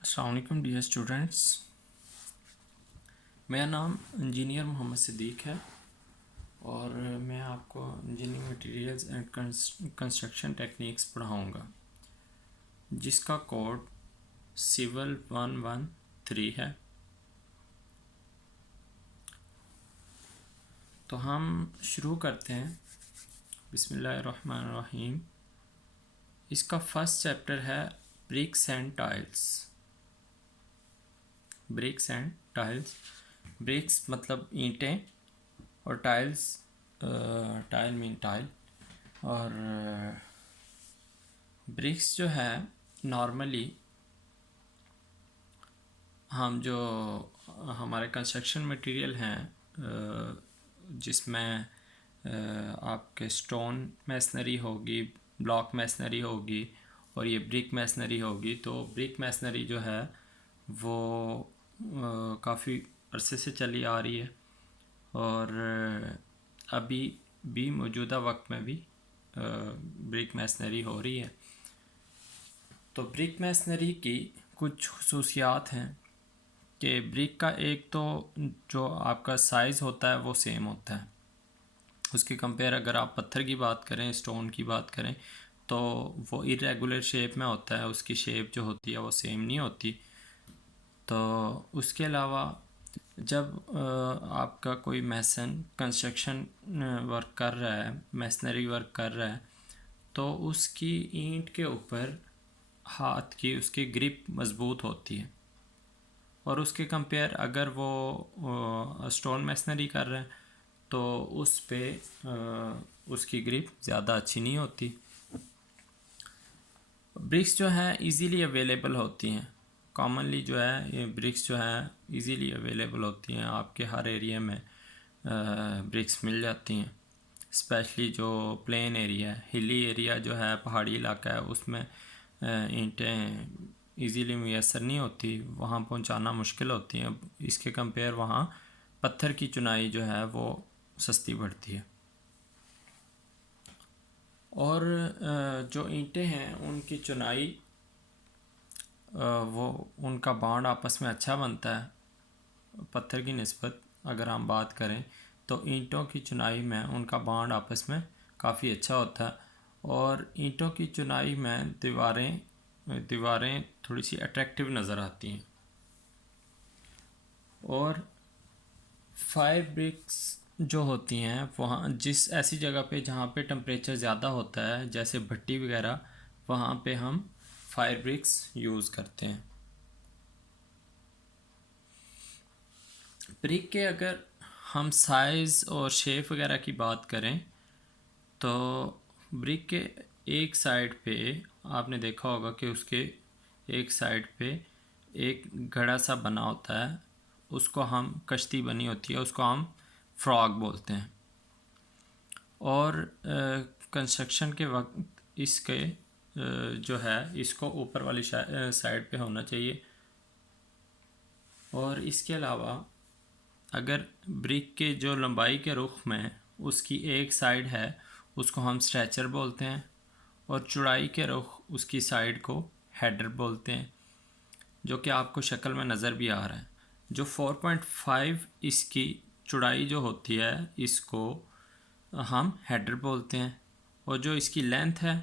अस्सलाम वालेकुम dear students. मेरा नाम इंजीनियर मोहम्मद सिद्दीक है और मैं आपको engineering materials and construction techniques पढ़ाऊँगा, जिसका कोड सिविल 113 है। तो हम शुरू करते हैं। बिस्मिल्लाहिर्रहमानिर्रहीम। इसका फर्स्ट चैप्टर है bricks and tiles. Bricks and tiles. Bricks मतलब ईंटें और टाइल्स, टाइल मीन टाइल। और ब्रिक्स जो है नॉर्मली हम जो हमारे कंस्ट्रक्शन मटेरियल हैं, जिसमें आपके स्टोन मैसनरी होगी, ब्लॉक मैसनरी होगी और ये ब्रिक मैसनरी होगी। तो ब्रिक मैसनरी जो है वो काफ़ी अरसे से चली आ रही है और अभी भी मौजूदा वक्त में भी ब्रिक मैसनरी हो रही है। तो ब्रिक मैसनरी की कुछ खसूसियात हैं कि ब्रिक का एक तो जो आपका साइज़ होता है वो सेम होता है। उसके कंपेयर अगर आप पत्थर की बात करें, स्टोन की बात करें, तो वो इरेगुलर शेप में होता है, उसकी शेप जो होती है वो सेम नहीं होती। तो उसके अलावा जब आपका कोई मैसन कंस्ट्रक्शन वर्क कर रहा है, मैसनरी वर्क कर रहा है, तो उसकी ईंट के ऊपर हाथ की उसकी ग्रिप मज़बूत होती है और उसके कंपेयर अगर वो स्टोन मैसनरी कर रहे हैं तो उस पे उसकी ग्रिप ज़्यादा अच्छी नहीं होती। ब्रिक्स जो हैं इजीली अवेलेबल होती हैं। कॉमनली जो है ये ब्रिक्स जो हैं इजीली अवेलेबल होती हैं, आपके हर एरिया में ब्रिक्स मिल जाती हैं। स्पेशली जो प्लेन एरिया है, हिली एरिया जो है, पहाड़ी इलाका है, उसमें ईंटें इजीली मुयसर नहीं होती, वहाँ पहुँचाना मुश्किल होती हैं। इसके कंपेयर वहाँ पत्थर की चुनाई जो है वो सस्ती पड़ती है। और जो ईंटें हैं उनकी चुनाई, वो उनका बॉन्ड आपस में अच्छा बनता है। पत्थर की निस्बत अगर हम बात करें तो ईंटों की चुनाई में उनका बॉन्ड आपस में काफ़ी अच्छा होता है और ईंटों की चुनाई में दीवारें थोड़ी सी अट्रैक्टिव नज़र आती हैं। और फायर ब्रिक्स जो होती हैं वहाँ जिस ऐसी जगह पे जहाँ पे टेम्परेचर ज़्यादा होता है, जैसे भट्टी वगैरह, वहाँ पे हम फायर ब्रिक्स यूज़ करते हैं। ब्रिक के अगर हम साइज़ और शेप वगैरह की बात करें तो ब्रिक के एक साइड पे आपने देखा होगा कि उसके एक साइड पे एक घड़ा सा बना होता है, उसको हम कश्ती बनी होती है, उसको हम फ्रॉग बोलते हैं। और कंस्ट्रक्शन के वक्त इसके जो है इसको ऊपर वाली साइड पे होना चाहिए। और इसके अलावा अगर ब्रिक के जो लंबाई के रुख में उसकी एक साइड है उसको हम स्ट्रेचर बोलते हैं और चौड़ाई के रुख उसकी साइड को हेडर बोलते हैं, जो कि आपको शक्ल में नज़र भी आ रहा है। जो 4.5 इसकी चौड़ाई जो होती है इसको हम हेडर बोलते हैं और जो इसकी लेंथ है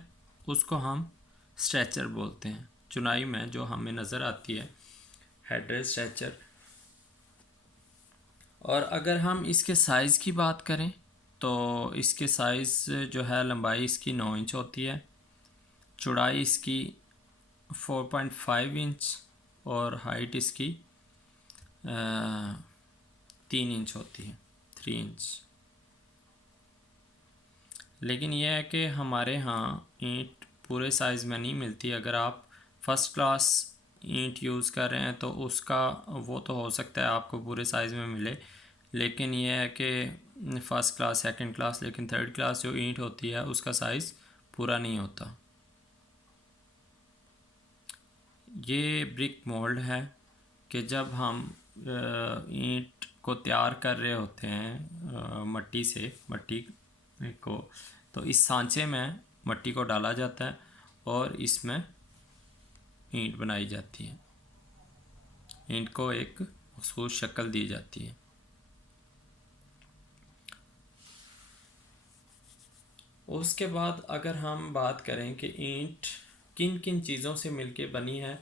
उसको हम स्ट्रेचर बोलते हैं। चुनाई में जो हमें नज़र आती है हेडर, स्ट्रेचर। और अगर हम इसके साइज़ की बात करें तो इसके साइज़ जो है लंबाई इसकी 9 इंच होती है, चौड़ाई इसकी 4.5 इंच और हाइट इसकी 3 इंच होती है, 3 इंच। लेकिन यह है कि हमारे यहाँ ईंट पूरे साइज़ में नहीं मिलती। अगर आप फर्स्ट क्लास ईंट यूज़ कर रहे हैं तो उसका वो तो हो सकता है आपको पूरे साइज़ में मिले, लेकिन यह है कि फ़र्स्ट क्लास, सेकंड क्लास, लेकिन थर्ड क्लास जो ईंट होती है उसका साइज़ पूरा नहीं होता। ये ब्रिक मोल्ड है कि जब हम ईंट को तैयार कर रहे होते हैं मट्टी को, तो इस सांचे में मट्टी को डाला जाता है और इसमें ईंट बनाई जाती है। ईंट को एक मखसूस शक्ल दी जाती है। उसके बाद अगर हम बात करें कि ईंट किन किन चीज़ों से मिलके बनी है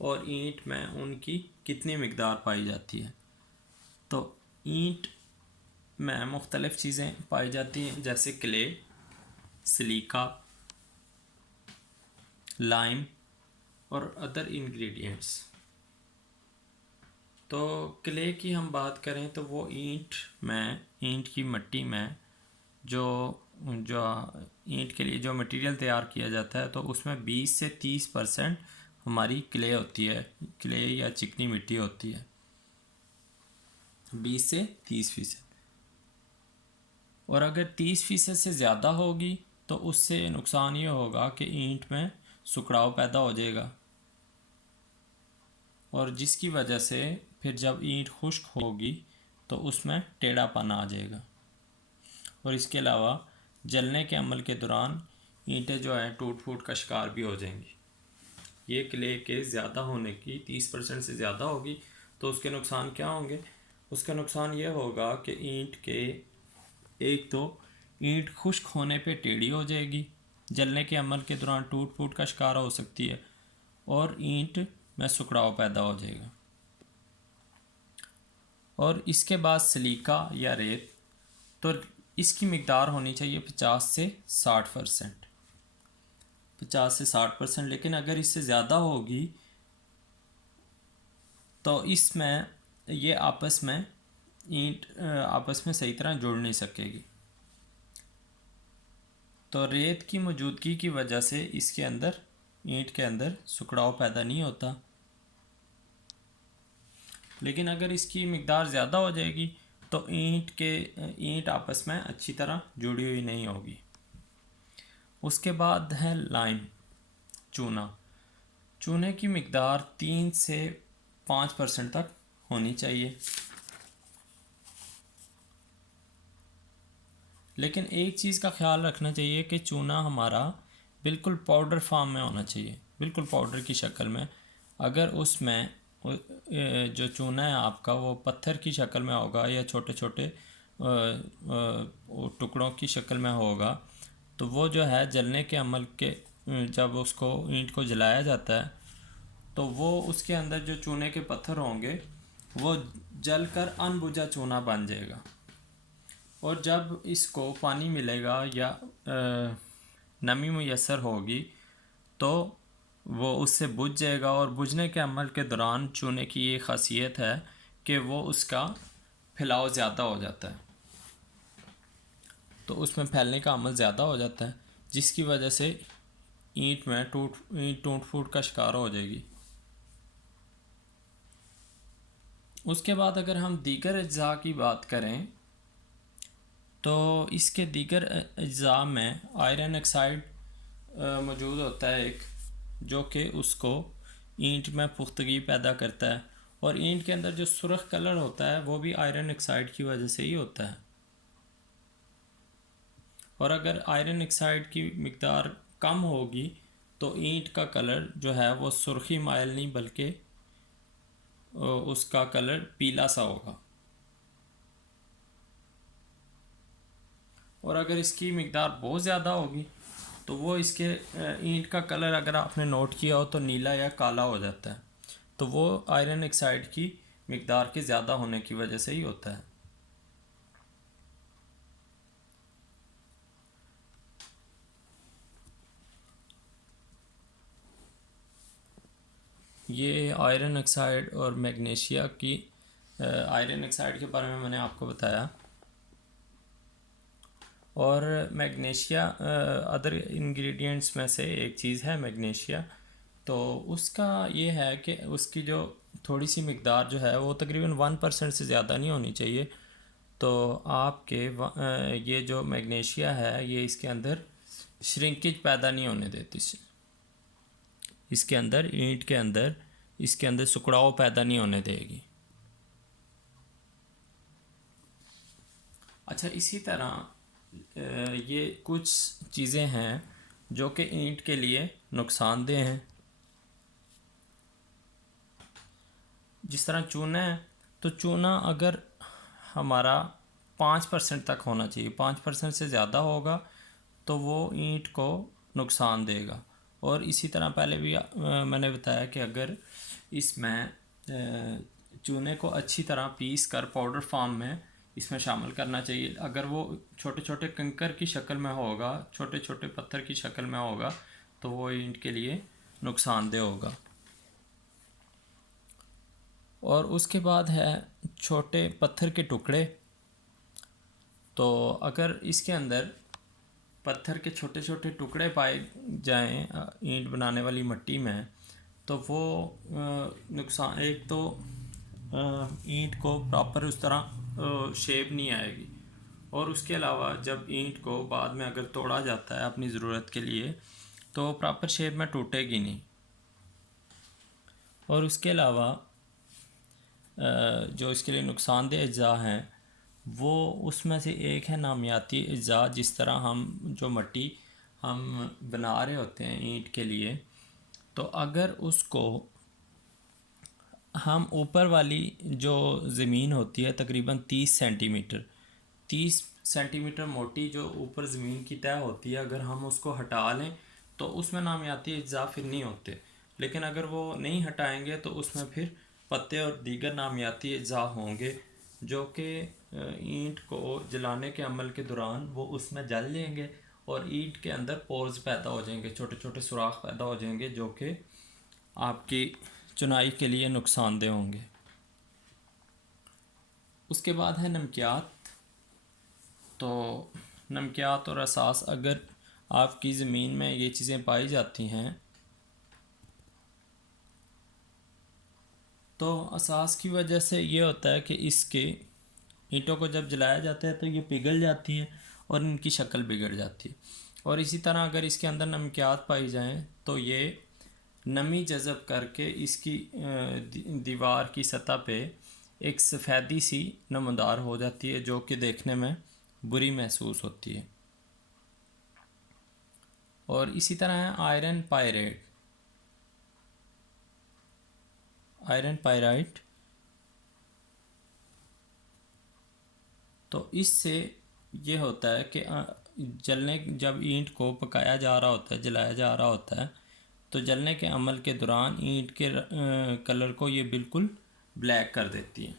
और ईंट में उनकी कितनी मिकदार पाई जाती है, तो ईंट में मुख्तलिफ़ चीज़ें पाई जाती हैं, जैसे क्ले, सिलिका, लाइम और अदर इंग्रेडिएंट्स। तो क्ले की हम बात करें तो वो ईंट की मिट्टी में जो जो ईंट के लिए जो मटेरियल तैयार किया जाता है, तो उसमें 20 से 30% हमारी क्ले होती है, क्ले या चिकनी मिट्टी होती है, 20 से 30%। और अगर 30% से ज़्यादा होगी तो उससे नुकसान ये होगा कि ईंट में सुखड़ाव पैदा हो जाएगा, और जिसकी वजह से फिर जब ईंट खुश्क होगी तो उसमें टेढ़ापन आ जाएगा। और इसके अलावा जलने के अमल के दौरान ईंटें जो है टूट फूट का शिकार भी हो जाएंगी। ये क्ले के ज़्यादा होने की 30% से ज़्यादा होगी तो उसके नुकसान क्या होंगे? उसका नुकसान ये होगा कि एक तो ईंट खुश्क होने पे टेढ़ी हो जाएगी, जलने के अमल के दौरान टूट फूट का शिकार हो सकती है, और ईंट में सुखड़ाव पैदा हो जाएगा। और इसके बाद सलीका या रेत, तो इसकी मिकदार होनी चाहिए 50 से 60%, 50 से 60%। लेकिन अगर इससे ज़्यादा होगी तो इसमें ये ईंट आपस में सही तरह जुड़ नहीं सकेगी। तो रेत की मौजूदगी की वजह से ईंट के अंदर सुखड़ाव पैदा नहीं होता। लेकिन अगर इसकी मिकदार ज़्यादा हो जाएगी तो ईंट आपस में अच्छी तरह जुड़ी हुई नहीं होगी। उसके बाद है लाइम, चूने की मिकदार 3 से 5% तक होनी चाहिए। लेकिन एक चीज़ का ख्याल रखना चाहिए कि चूना हमारा बिल्कुल पाउडर फॉर्म में होना चाहिए, बिल्कुल पाउडर की शक्ल में। अगर उसमें जो चूना है आपका वो पत्थर की शक्ल में होगा या छोटे छोटे टुकड़ों की शक्ल में होगा, तो वो जो है जलने के अमल के जब उसको ईंट को जलाया जाता है तो वो उसके अंदर जो चूने के पत्थर होंगे वो जलकर अनबुझा चूना बन जाएगा। और जब इसको पानी मिलेगा या नमी मुयसर होगी तो वो उससे बुझ जाएगा, और बुझने के अमल के दौरान चूने की ये खासियत है कि वो उसका फैलाव ज़्यादा हो जाता है, तो उसमें फैलने का अमल ज़्यादा हो जाता है, जिसकी वजह से ईंट टूट फूट का शिकार हो जाएगी। उसके बाद अगर हम दीगर अज्जा की बात करें तो इसके दीगर अज्जा में आयरन ऑक्साइड मौजूद होता है एक, जो कि उसको ईंट में पुख्तगी पैदा करता है, और ईंट के अंदर जो सुर्ख कलर होता है वो भी आयरन ऑक्साइड की वजह से ही होता है। और अगर आयरन ऑक्साइड की मिकदार कम होगी तो ईंट का कलर जो है वो सुर्खी माइल नहीं बल्कि उसका कलर पीला सा होगा। और अगर इसकी मिकदार बहुत ज़्यादा होगी तो वो इसके ईंट का कलर अगर आपने नोट किया हो तो नीला या काला हो जाता है, तो वो आयरन ऑक्साइड की मिकदार के ज़्यादा होने की वजह से ही होता है। ये आयरन ऑक्साइड और मैग्नीशिया की आयरन ऑक्साइड के बारे में मैंने आपको बताया, और मैग्नीशिया अदर इंग्रेडिएंट्स में से एक चीज़ है मैग्नीशिया। तो उसका ये है कि उसकी जो थोड़ी सी मिकदार जो है वो तकरीबन 1% से ज़्यादा नहीं होनी चाहिए। तो ये जो मैग्नीशिया है ये इसके अंदर श्रिंकेज पैदा नहीं होने देती, इसके अंदर ईंट के अंदर इसके अंदर सुखड़ाव पैदा नहीं होने देगी। अच्छा, इसी तरह ये कुछ चीज़ें हैं जो कि ईंट के लिए नुकसानदेह हैं। जिस तरह चूना है, तो चूना अगर हमारा 5% तक होना चाहिए, 5% से ज़्यादा होगा तो वो ईंट को नुकसान देगा। और इसी तरह पहले भी मैंने बताया कि अगर इसमें चूने को अच्छी तरह पीस कर पाउडर फॉर्म में इसमें शामिल करना चाहिए। अगर वो छोटे छोटे कंकर की शक्ल में होगा, छोटे छोटे पत्थर की शक्ल में होगा, तो वो ईंट के लिए नुकसानदेह होगा। और उसके बाद है छोटे पत्थर के टुकड़े। तो अगर इसके अंदर पत्थर के छोटे छोटे टुकड़े पाए जाएं ईंट बनाने वाली मिट्टी में, तो वो नुकसान, एक तो ईंट को प्रॉपर उस तरह शेप नहीं आएगी, और उसके अलावा जब ईंट को बाद में अगर तोड़ा जाता है अपनी ज़रूरत के लिए, तो प्रॉपर शेप में टूटेगी नहीं। और उसके अलावा जो इसके लिए नुकसानदेह अज्जा हैं, वो उसमें से एक है नामियाती अज्जा। जिस तरह हम जो मिट्टी हम बना रहे होते हैं ईंट के लिए, तो अगर उसको हम ऊपर वाली जो ज़मीन होती है तकरीबन 30 सेंटीमीटर मोटी जो ऊपर ज़मीन की तह होती है, अगर हम उसको हटा लें तो उसमें नामियाती अज्जा फिर नहीं होते। लेकिन अगर वो नहीं हटाएंगे तो उसमें फिर पत्ते और दीगर नामियाती अज्जा होंगे, जो कि ईंट को जलाने के अमल के दौरान वो उसमें जल जाएंगे और ईंट के अंदर पोर्स पैदा हो जाएंगे, छोटे छोटे सुराख पैदा हो जाएंगे, जो कि आपकी चुनाई के लिए नुकसानदेह होंगे। उसके बाद है नमकियात। तो नमकियात और असास, अगर आपकी ज़मीन में ये चीज़ें पाई जाती हैं, तो असास की वजह से ये होता है कि इसके ईंटों को जब जलाया जाता है तो ये पिघल जाती हैं और इनकी शक्ल बिगड़ जाती है। और इसी तरह अगर इसके अंदर नमकियात पाई जाएं तो ये नमी जज़ब करके इसकी दीवार की सतह पे एक सफ़ेदी सी नमदार हो जाती है, जो कि देखने में बुरी महसूस होती है। और इसी तरह है आयरन पायराइट। तो इससे ये होता है कि जब ईंट को पकाया जा रहा होता है, जलाया जा रहा होता है, तो जलने के अमल के दौरान ईंट के कलर को ये बिल्कुल ब्लैक कर देती है।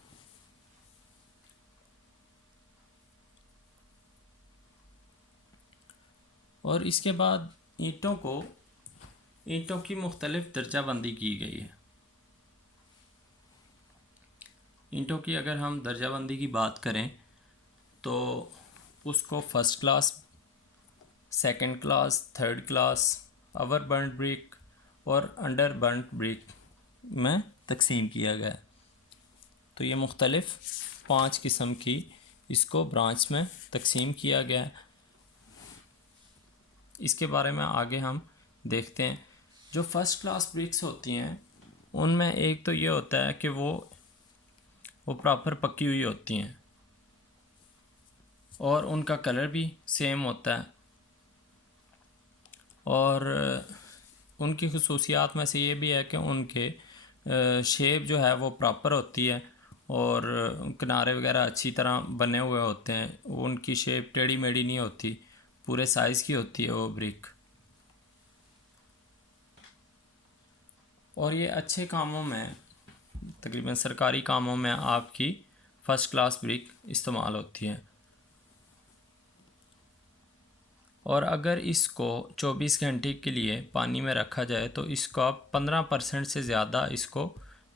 और इसके बाद ईंटों की मुख्तलिफ दर्जाबंदी की गई है। ईंटों की अगर हम दर्जाबंदी की बात करें तो उसको first class, second class, third class, over burned brick और अंडर बर्न्ड ब्रिक में तकसीम किया गया है। तो ये मुख्तलिफ 5 किस्म की इसको ब्रांच में तकसीम किया गया है। इसके बारे में आगे हम देखते हैं। जो फर्स्ट क्लास ब्रिक्स होती हैं उनमें एक तो ये होता है कि वो प्रॉपर पकी हुई होती हैं और उनका कलर भी सेम होता है, और उनकी खुसूसियात में से ये भी है कि उनके शेप जो है वो प्रॉपर होती है और किनारे वगैरह अच्छी तरह बने हुए होते हैं। उनकी शेप टेढ़ी मेढ़ी नहीं होती, पूरे साइज़ की होती है वो ब्रिक। और ये अच्छे कामों में, तकरीबन सरकारी कामों में आपकी फ़र्स्ट क्लास ब्रिक इस्तेमाल होती है। और अगर इसको 24 घंटे के लिए पानी में रखा जाए तो इसको आप 15% से ज़्यादा इसको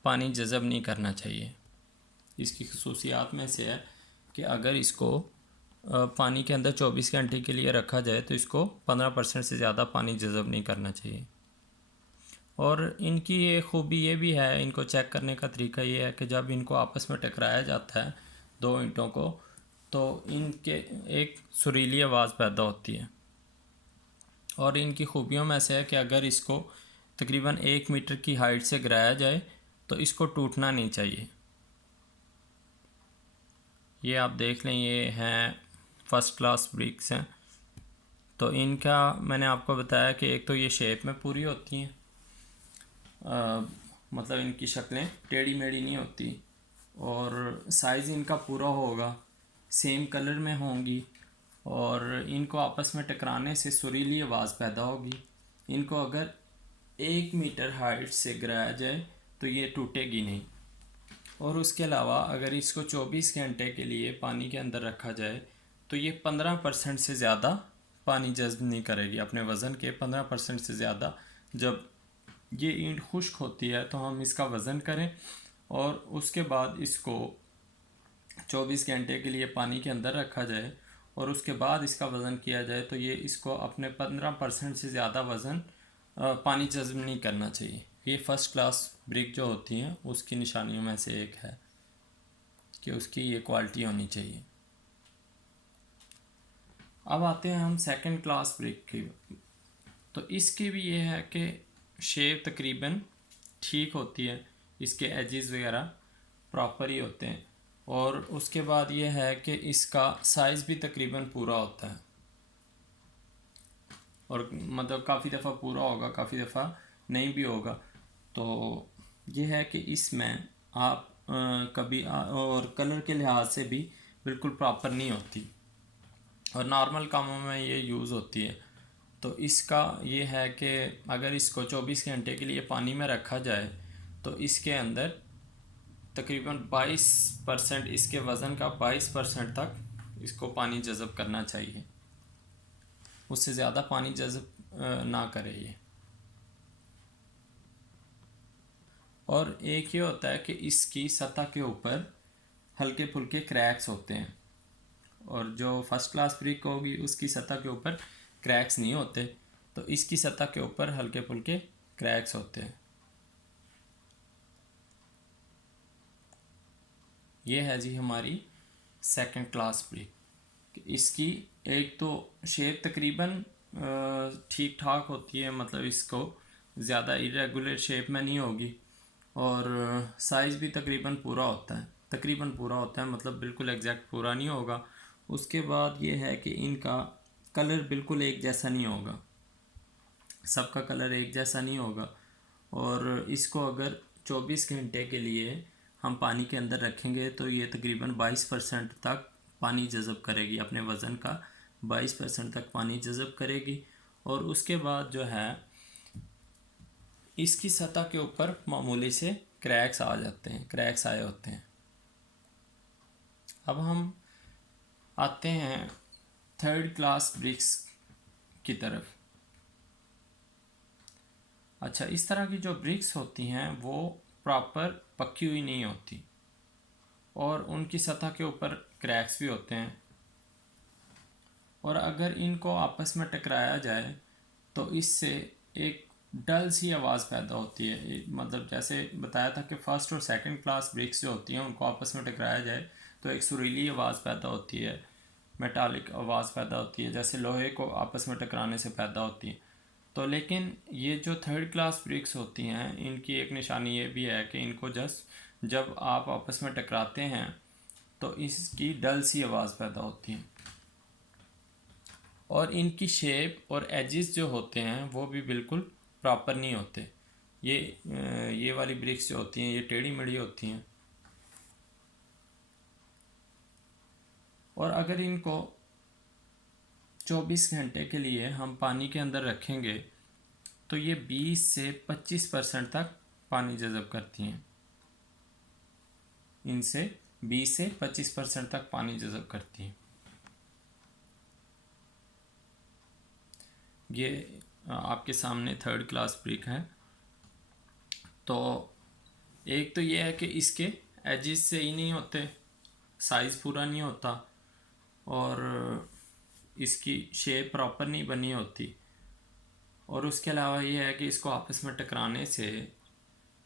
पानी जज़ब नहीं करना चाहिए। इसकी खसूसियात में से है कि अगर इसको पानी के अंदर 24 घंटे के लिए रखा जाए तो इसको 15% से ज़्यादा पानी जज़ब नहीं करना चाहिए। और इनकी ये खूबी ये भी है, इनको चेक करने का तरीका ये है कि जब इनको आपस में टकराया जाता है दो ईंटों को, तो इनके एक सुरीली आवाज़ पैदा होती है। और इनकी खूबियों में से है कि अगर इसको तकरीबन 1 मीटर की हाइट से गिराया जाए तो इसको टूटना नहीं चाहिए। ये आप देख लें, ये हैं फर्स्ट क्लास ब्रिक्स हैं। तो इनका मैंने आपको बताया कि एक तो ये शेप में पूरी होती हैं, मतलब इनकी शक्लें टेढ़ी मेढ़ी नहीं होती, और साइज़ इनका पूरा होगा, सेम कलर में होंगी, और इनको आपस में टकराने से सुरीली आवाज़ पैदा होगी। इनको अगर 1 मीटर हाइट से गिराया जाए तो ये टूटेगी नहीं। और उसके अलावा अगर इसको 24 घंटे के लिए पानी के अंदर रखा जाए तो ये 15% से ज़्यादा पानी जज़्ब नहीं करेगी। अपने वज़न के 15% से ज़्यादा जब ये ईंट खुश्क होती है तो हम इसका वज़न करें और उसके बाद इसको 24 घंटे के लिए पानी के अंदर रखा जाए और उसके बाद इसका वज़न किया जाए तो ये इसको अपने 15% से ज़्यादा वज़न पानी जज़्ब नहीं करना चाहिए। ये फ़र्स्ट क्लास ब्रिक जो होती हैं उसकी निशानियों में से एक है कि उसकी ये क्वालिटी होनी चाहिए। अब आते हैं हम सेकंड क्लास ब्रिक की। तो इसकी भी ये है कि शेप तकरीबन ठीक होती है, इसके एजेस वगैरह प्रॉपर ही होते हैं, और उसके बाद ये है कि इसका साइज़ भी तकरीबन पूरा होता है, और मतलब काफ़ी दफ़ा पूरा होगा, काफ़ी दफ़ा नहीं भी होगा। तो ये है कि इसमें आप और कलर के लिहाज से भी बिल्कुल प्रॉपर नहीं होती, और नॉर्मल कामों में ये यूज़ होती है। तो इसका ये है कि अगर इसको 24 घंटे के लिए पानी में रखा जाए तो इसके अंदर तकरीबन 22%, इसके वज़न का 22% तक इसको पानी जज़ब करना चाहिए, उससे ज़्यादा पानी जज़ब ना करे ये। और एक ये होता है कि इसकी सतह के ऊपर हल्के फुल्के क्रैक्स होते हैं, और जो फर्स्ट क्लास ब्रिक होगी उसकी सतह के ऊपर क्रैक्स नहीं होते, तो इसकी सतह के ऊपर हल्के फुल्के क्रैक्स होते हैं। ये है जी हमारी सेकंड क्लास ब्रिक। इसकी एक तो शेप तकरीबन ठीक ठाक होती है, मतलब इसको ज़्यादा इरेगुलर शेप में नहीं होगी, और साइज़ भी तकरीबन पूरा होता है, तकरीबन पूरा होता है, मतलब बिल्कुल एग्जैक्ट पूरा नहीं होगा। उसके बाद ये है कि इनका कलर बिल्कुल एक जैसा नहीं होगा, सबका कलर एक जैसा नहीं होगा, और इसको अगर 24 घंटे के लिए हम पानी के अंदर रखेंगे तो ये तकरीबन 22% तक पानी जज़ब करेगी, अपने वज़न का 22% तक पानी जज़ब करेगी। और उसके बाद जो है इसकी सतह के ऊपर मामूली से क्रैक्स आ जाते हैं, क्रैक्स आए होते हैं। अब हम आते हैं थर्ड क्लास ब्रिक्स की तरफ। अच्छा, इस तरह की जो ब्रिक्स होती हैं वो प्रॉपर पकी हुई नहीं होती, और उनकी सतह के ऊपर क्रैक्स भी होते हैं, और अगर इनको आपस में टकराया जाए तो इससे एक डल सी आवाज़ पैदा होती है। मतलब जैसे बताया था कि फ़र्स्ट और सेकंड क्लास ब्रिक्स जो होती हैं उनको आपस में टकराया जाए तो एक सुरीली आवाज़ पैदा होती है, मेटालिक आवाज़ पैदा होती है, जैसे लोहे को आपस में टकराने से पैदा होती है। तो लेकिन ये जो थर्ड क्लास ब्रिक्स होती हैं इनकी एक निशानी ये भी है कि इनको जब आप आपस में टकराते हैं तो इसकी डल सी आवाज़ पैदा होती है, और इनकी शेप और एजेस जो होते हैं वो भी बिल्कुल प्रॉपर नहीं होते। ये वाली ब्रिक्स जो होती हैं ये टेढ़ी मेढ़ी होती हैं, और अगर इनको 24 घंटे के लिए हम पानी के अंदर रखेंगे तो ये 20 से 25% तक पानी जज़ब करती हैं। इनसे 20 से 25% तक पानी जज़ब करती हैं। ये आपके सामने थर्ड क्लास ब्रिक है। तो एक तो ये है कि इसके एजेस से ही नहीं होते, साइज़ पूरा नहीं होता, और इसकी शेप प्रॉपर नहीं बनी होती, और उसके अलावा ये है कि इसको आपस में टकराने से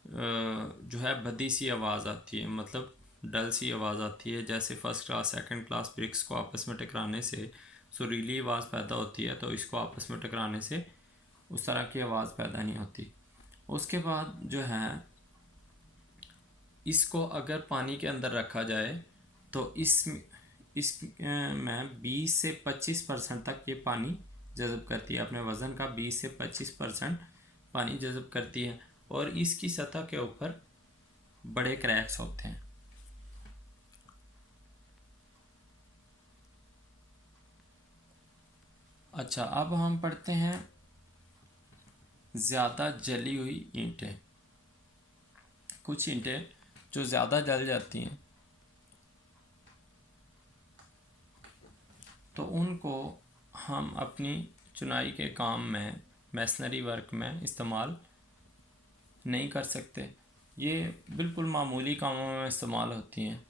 जो है बदी सी आवाज़ आती है, मतलब डल सी आवाज़ आती है। जैसे first class second class BRICS को आपस में टकराने से सुरीली आवाज़ पैदा होती है, तो इसको आपस में टकराने से उस तरह की आवाज़ पैदा नहीं होती। उसके बाद जो है इसको अगर पानी के अंदर रखा जाए तो इस में 20 से 25% तक ये पानी जज़ब करती है, अपने वज़न का 20 से 25% पानी जज़ब करती है। और इसकी सतह के ऊपर बड़े क्रैक्स होते हैं। अच्छा, अब हम पढ़ते हैं ज़्यादा जली हुई ईंटें। कुछ ईंटें जो ज़्यादा जल जाती हैं तो उनको हम अपनी चुनाई के काम में, मैसनरी वर्क में इस्तेमाल नहीं कर सकते। ये बिल्कुल मामूली कामों में इस्तेमाल होती हैं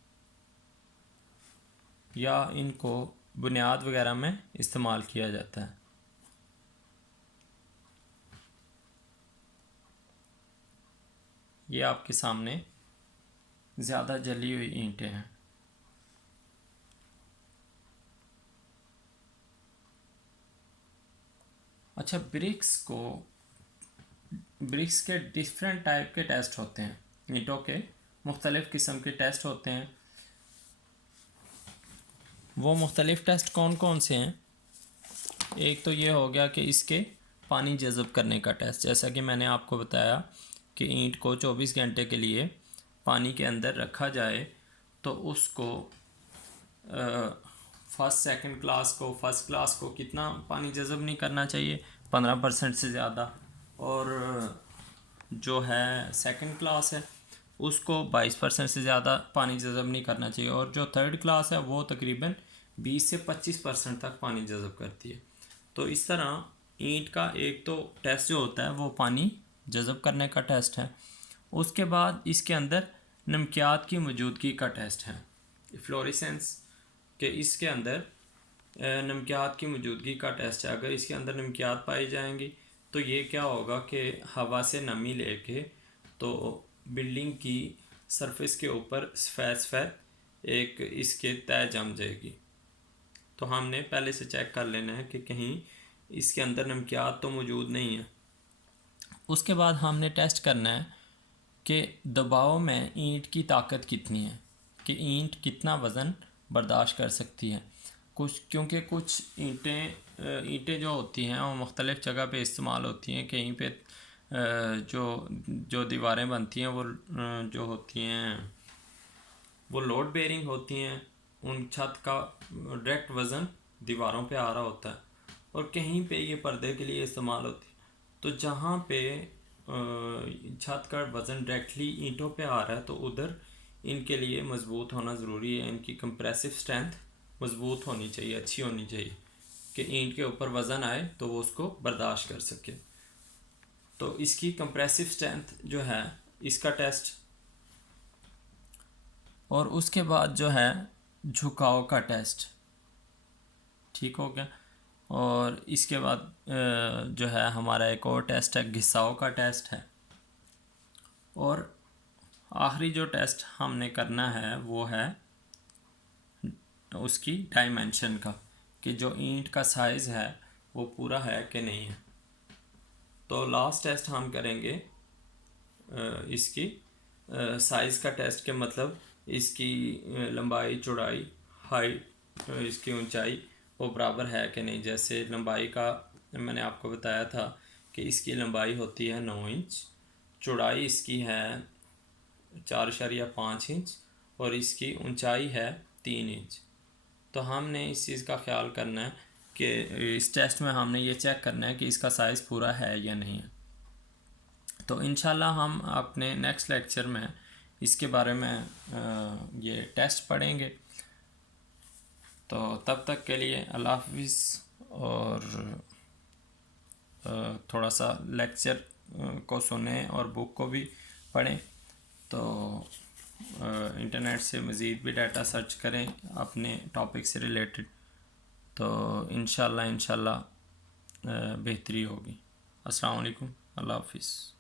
या इनको बुनियाद वगैरह में इस्तेमाल किया जाता है। ये आपके सामने ज़्यादा जली हुई ईंटें हैं। अच्छा, ब्रिक्स के डिफरेंट टाइप के टेस्ट होते हैं। ईंटों के मुख्तलिफ़ किस्म के टेस्ट होते हैं। वो मुख्तलिफ़ टेस्ट कौन कौन से हैं? एक तो ये हो गया कि इसके पानी जज़ब करने का टेस्ट। जैसा कि मैंने आपको बताया कि ईंट को 24 घंटे के लिए पानी के अंदर रखा जाए तो उसको फर्स्ट क्लास को कितना पानी जज़ब नहीं करना चाहिए, 15% से ज़्यादा। और जो है सेकंड क्लास है उसको 22% से ज़्यादा पानी जज़ब नहीं करना चाहिए। और जो थर्ड क्लास है वो तकरीबन 20 से 25% तक पानी जज़ब करती है। तो इस तरह ईंट का एक तो टेस्ट जो होता है वो पानी जज़ब करने का टेस्ट है। उसके बाद इसके अंदर नमकियात की मौजूदगी का टेस्ट है, फ्लोरेसेंस के इसके अंदर नमकियात की मौजूदगी का टेस्ट है। अगर इसके अंदर नमकियात पाई जाएंगी तो ये क्या होगा कि हवा से नमी लेके तो बिल्डिंग की सरफेस के ऊपर सफ़ेद एक इसके तय जम जाएगी। तो हमने पहले से चेक कर लेना है कि कहीं इसके अंदर नमकियात तो मौजूद नहीं है। उसके बाद हमने टेस्ट करना है कि दबाव में ईंट की ताकत कितनी है, कि ईंट कितना वज़न बर्दाश्त कर सकती है। क्योंकि कुछ ईंटें जो होती हैं वो मुख्तलिफ़ जगह पे इस्तेमाल होती हैं। कहीं पे जो दीवारें बनती हैं वो जो होती हैं वो लोड बेयरिंग होती हैं। उन छत का डायरेक्ट वज़न दीवारों पे आ रहा होता है और कहीं पे ये पर्दे के लिए इस्तेमाल होती है। तो जहाँ पे छत का वज़न डायरेक्टली ईंटों पे आ रहा है तो उधर इनके लिए मज़बूत होना ज़रूरी है। इनकी कंप्रेसिव स्ट्रेंथ मज़बूत होनी चाहिए, अच्छी होनी चाहिए कि ईंट के ऊपर वज़न आए तो वो उसको बर्दाश्त कर सके। तो इसकी कंप्रेसिव स्ट्रेंथ जो है इसका टेस्ट। और उसके बाद जो है झुकाव का टेस्ट, ठीक हो गया। और इसके बाद जो है हमारा एक और टेस्ट है, घिसाव का टेस्ट है। और आखिरी जो टेस्ट हमने करना है वो है उसकी डायमेंशन का, कि जो ईंट का साइज़ है वो पूरा है कि नहीं है। तो लास्ट टेस्ट हम करेंगे इसकी साइज़ का टेस्ट के मतलब इसकी लंबाई, चौड़ाई, हाइट, इसकी ऊंचाई वो बराबर है कि नहीं। जैसे लंबाई का मैंने आपको बताया था कि इसकी लंबाई होती है 9 इंच, चौड़ाई इसकी है 4.5 इंच और इसकी ऊंचाई है 3 इंच। तो हमने इस चीज़ का ख्याल करना है कि इस टेस्ट में हमने ये चेक करना है कि इसका साइज़ पूरा है या नहीं है। तो इंशाल्लाह हम अपने नेक्स्ट लेक्चर में इसके बारे में ये टेस्ट पढ़ेंगे। तो तब तक के लिए अल्लाह हाफिज़। और थोड़ा सा लेक्चर को सुने और बुक को भी पढ़ें। तो इंटरनेट से मज़ीद भी डाटा सर्च करें अपने टॉपिक से रिलेटेड। तो इंशाल्लाह बेहतरी होगी। अस्सलाम वालेकुम, अल्लाह हाफिज़।